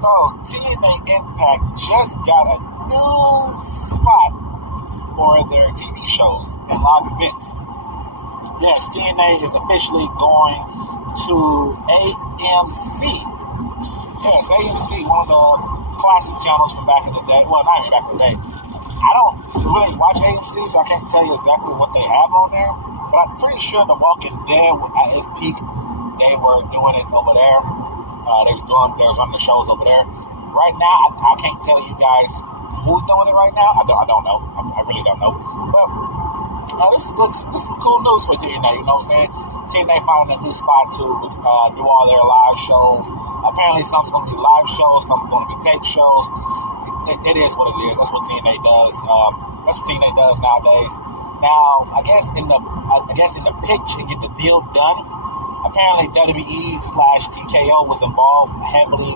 So, TNA Impact just got a new spot for their TV shows and live events. Yes, TNA is officially going to AMC. Yes, AMC, one of the classic channels from back in the day. Well, not even back in the day. I don't really watch AMC, so I can't tell you exactly what they have on there. But I'm pretty sure The Walking Dead, at its peak, they were doing it over there. They was running the shows over there. Right now, I can't tell you guys who's doing it right now. I don't know. I really don't know. But this is good. This is some cool news for TNA. You know what I'm saying? TNA finding a new spot to do all their live shows. Apparently, some's going to be live shows, some's going to be tape shows. It is what it is. That's what TNA does. That's what TNA does nowadays. Now, I guess in the pitch and get the deal done, apparently WWE/TKO was involved heavily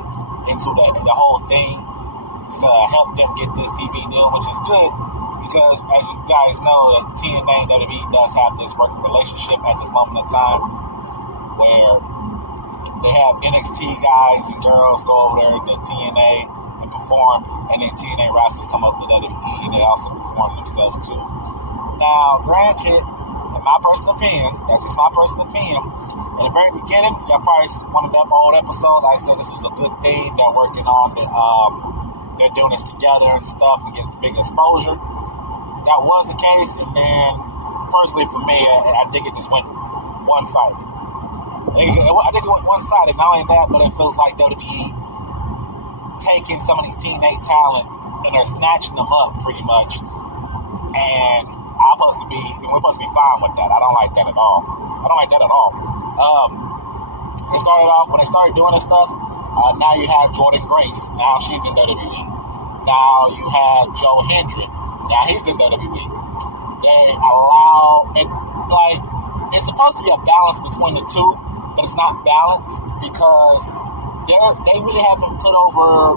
into the whole thing to help them get this TV deal, which is good because, as you guys know, that TNA and WWE does have this working relationship at this moment in time where they have NXT guys and girls go over there to TNA and perform, and then TNA wrestlers come up to WWE and they also perform themselves too. Now, granted, in my personal opinion, that's just my personal opinion, in the very beginning, y'all probably one of them old episodes, I said this was a good thing. They're working on they're doing this together and stuff and getting big exposure. That was the case, and then personally for me, I think it just went one-sided. I think it went one-sided. Not only that, but it feels like WWE taking some of these TNA talent and they're snatching them up pretty much. And we're supposed to be fine with that. I don't like that at all. When they started doing this stuff, now you have Jordan Grace. Now she's in WWE. Now you have Joe Hendry. Now he's in WWE. They allow, and like, it's supposed to be a balance between the two, but it's not balanced because they really haven't put over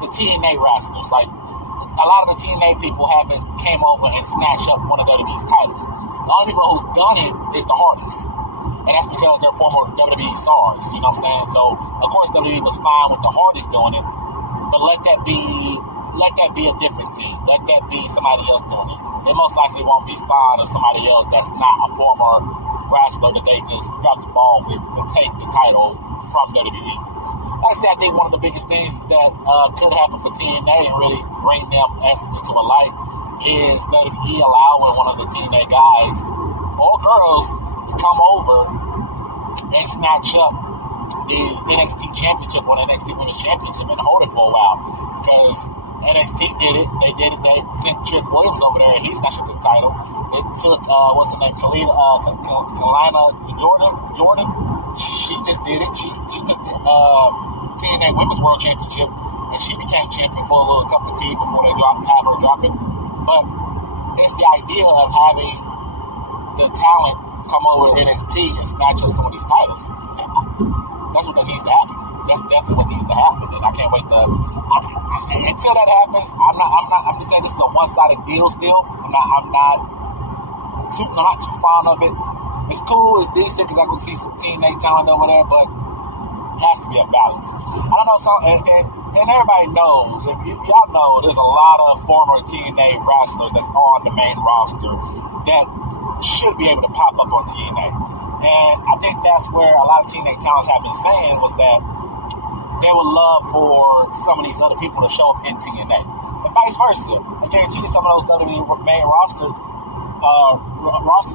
the TNA wrestlers. Like, a lot of the TNA people haven't came over and snatched up one of WWE's titles. The only people who's done it is the Hardys. And that's because they're former WWE stars, you know what I'm saying? So, of course, WWE was fine with the Hardys doing it, but let that be a different team. Let that be somebody else doing it. They most likely won't be fine of somebody else that's not a former wrestler that they just dropped the ball with to take the title from WWE. Like I said, I think one of the biggest things that could happen for TNA and really bring them into a light is WWE allowing one of the TNA guys or girls to come over and snatch up the NXT Championship or the NXT Women's Championship and hold it for a while. Because NXT did it. They did it. They sent Trick Williams over there and he snatched up the title. It took, what's her name, Kalina Jordan. She just did it. She took the TNA Women's World Championship and she became champion for a little cup of tea before they have her drop it. But it's the idea of having the talent come over to NXT and snatch up some of these titles. That's what needs to happen. That's definitely what needs to happen, and I can't wait until that happens. I'm just saying this is a one-sided deal still. I'm not too fond of it. It's cool, it's decent because I can see some TNA talent over there, but it has to be a balance. I don't know, and everybody knows, y'all know, there's a lot of former TNA wrestlers that's on the main roster that should be able to pop up on TNA. And I think that's where a lot of TNA talents have been saying was that they would love for some of these other people to show up in TNA. And vice versa. I guarantee you some of those WWE main roster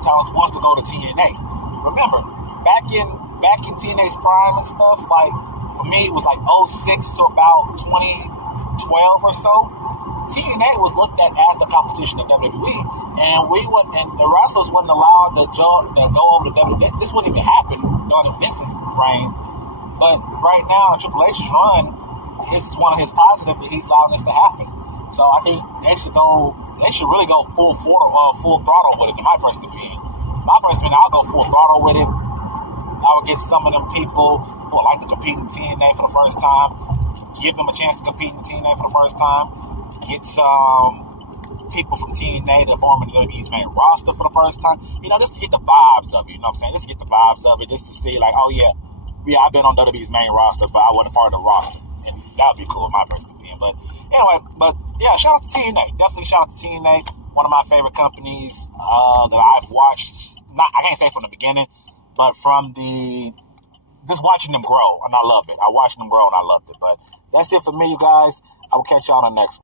talents wants to go to TNA. Remember, back in TNA's prime and stuff, like, for me, it was like 06 to about 2012 or so. TNA was looked at as the competition of WWE, and the wrestlers wasn't allowed to go over to WWE. This wouldn't even happen during Vince's reign. But right now, Triple H's run, this is one of his positives, and he's allowing this to happen. So I think they should really go full throttle with it, in my personal opinion. I'll go full throttle with it. I would get some of them people who would like to compete in TNA for the first time, give them a chance to compete in TNA for the first time, get some people from TNA to form the WWE's main roster for the first time, just to get the vibes of it, just to get the vibes of it, just to see like, oh yeah, I've been on WWE's main roster, but I wasn't part of the roster. And That would be cool, in my personal opinion. But anyway, yeah, shout out to TNA. Definitely shout out to TNA. One of my favorite companies that I've watched. I can't say from the beginning, but from just watching them grow, and I love it. I watched them grow, and I loved it. But that's it for me, you guys. I will catch y'all on the next one.